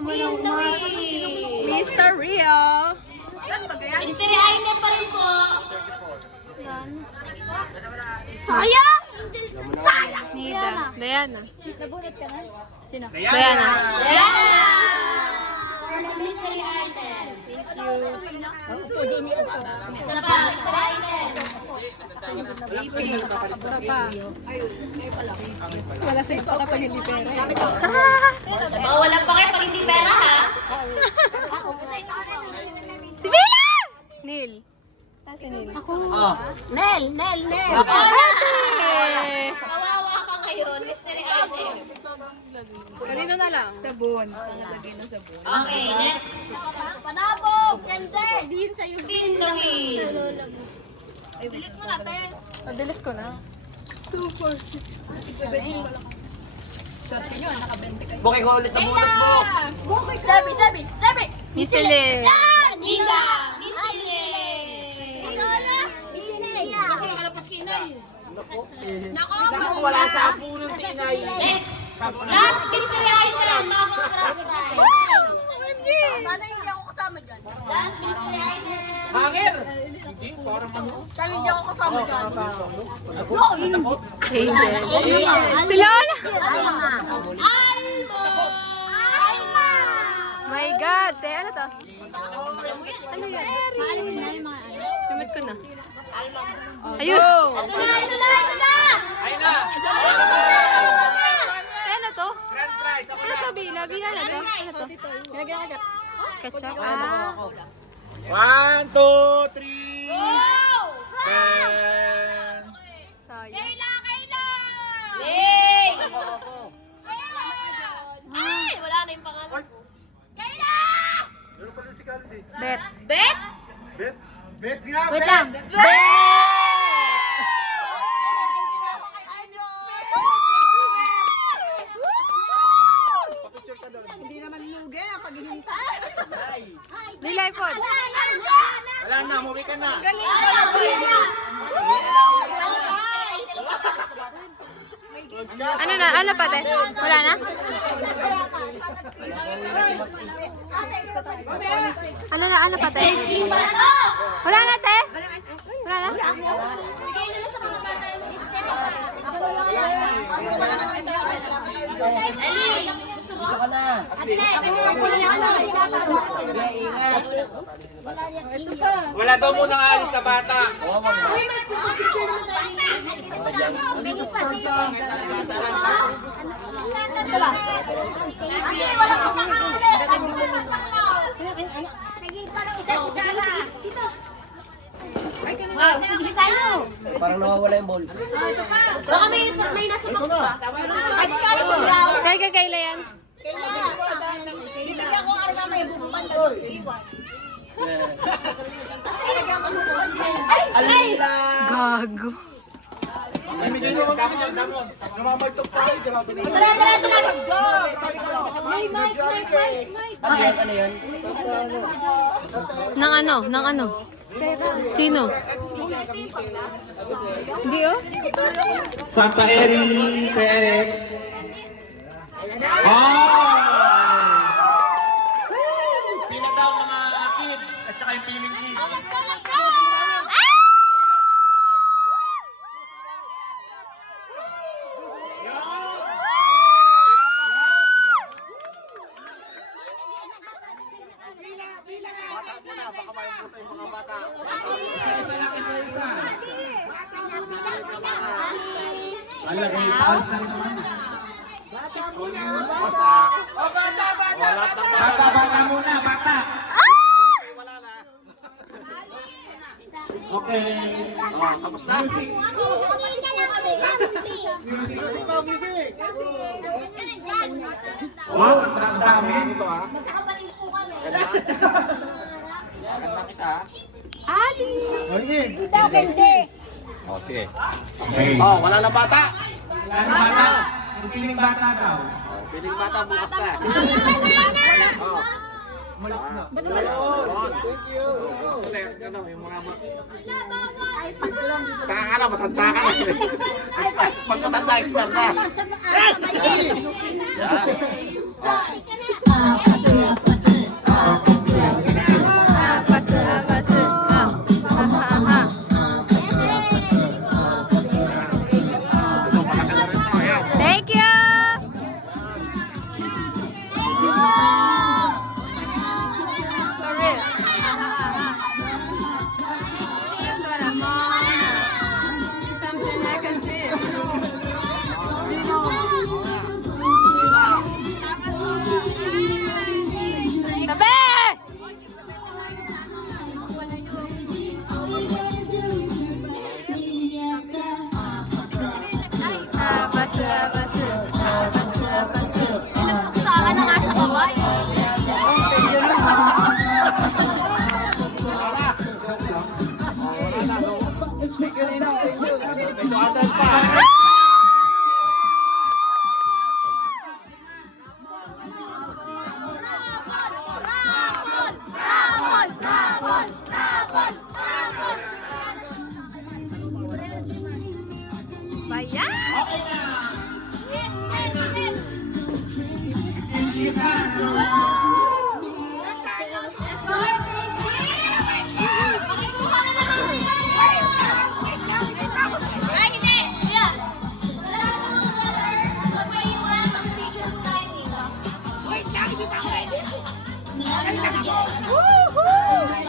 naman ang Mr. Rio. Mystery item pa rin po. Sayang! Nida. Diana. Nabunot ka na? Sino? Diana. Mystery item. Thank you. Isa pa, mystery item. Ito pa. Wala sa ipa kapag hindi pera. Wala pa kayo pag hindi pera ha. Si Bella! Neil. Si Neil. Nel! Kawawa ka ngayon, mystery item. Kanino na lang? Sabon. Nakalagay na sabon. Okay, next. Panabog! Cancer! Diin sa'yo. Spin the wheel. Bilit mo natin. Nabilis ko na. Bukay ko ulit ang bunot mo. Sabi! Misili. Nida. Misili. Wala sa bunot si Inay. Next. Last mystery item. Bago ang crack prize. Sana hindi ako kasama dyan. Last mystery item. Hanger! Sana hindi ako kasama dyan. Angel. Si Lola. Alma! My God. Te, ano to? Ano yan? Maalisin na yung mga ano. Limit ko na. Ayun. Ito na. Ayun na! Te, ano to? Grand prize! Ano to, Bila? Bila na to? Ano to? Nilagyan ko dyan. Ketchup? 1, Ah. 2, 3, 10. Sayang. Yay! Ay, wala na yung pangalan ko. Meron pa din si Caldi. Bet. Bet? Bet? Bet nga! Wait lang. Papicture ka doon. Hindi naman lugi ang paghihintay. Nilay po. Wala na, umuwi ka na. Ano na? Ano pa, te? Wala na? Ano na? Ano pa, te? Wala na, te? Wala na? Bigay na lang sa mga bata yung mystery. Ali, gusto mo? Wala daw muna aalis na bata. Uy, may picture naman tayo. Ito ba? Ate, walang makakaalis. Titos. Hindi tayo. Parang nawawala yung ball. Baka may nasa box pa. Ate, kari sa yaw. Kaya kaila yan. Kailan? Bibigyan ko araw na may bumban na iwan. Gago. Namamagtok tayo. Grabe na. Tara. Go! Ano yan? Nang ano? Nang ano? Sino? Hindi, oh. Santa Eri, Eric. Oh! Pila daw mga kids at saka yung piling kids. Bata muna, bata. Okay. Oh, tapos na. Wow, ang dami ito ah. Ganda isa. Ali! Okay. Hindi. Oh, sige. Oh, wala na bata. Wala na bata. Yung piling bata daw. Oh, piling bata bukas na. Oh. Malis na. Thank you. Ulit, ano, yung mga taka ka na, matanda ka na. Pag matanda, expert na. Ah, Ayan! Okay na. Yes, yes, yes. Silika.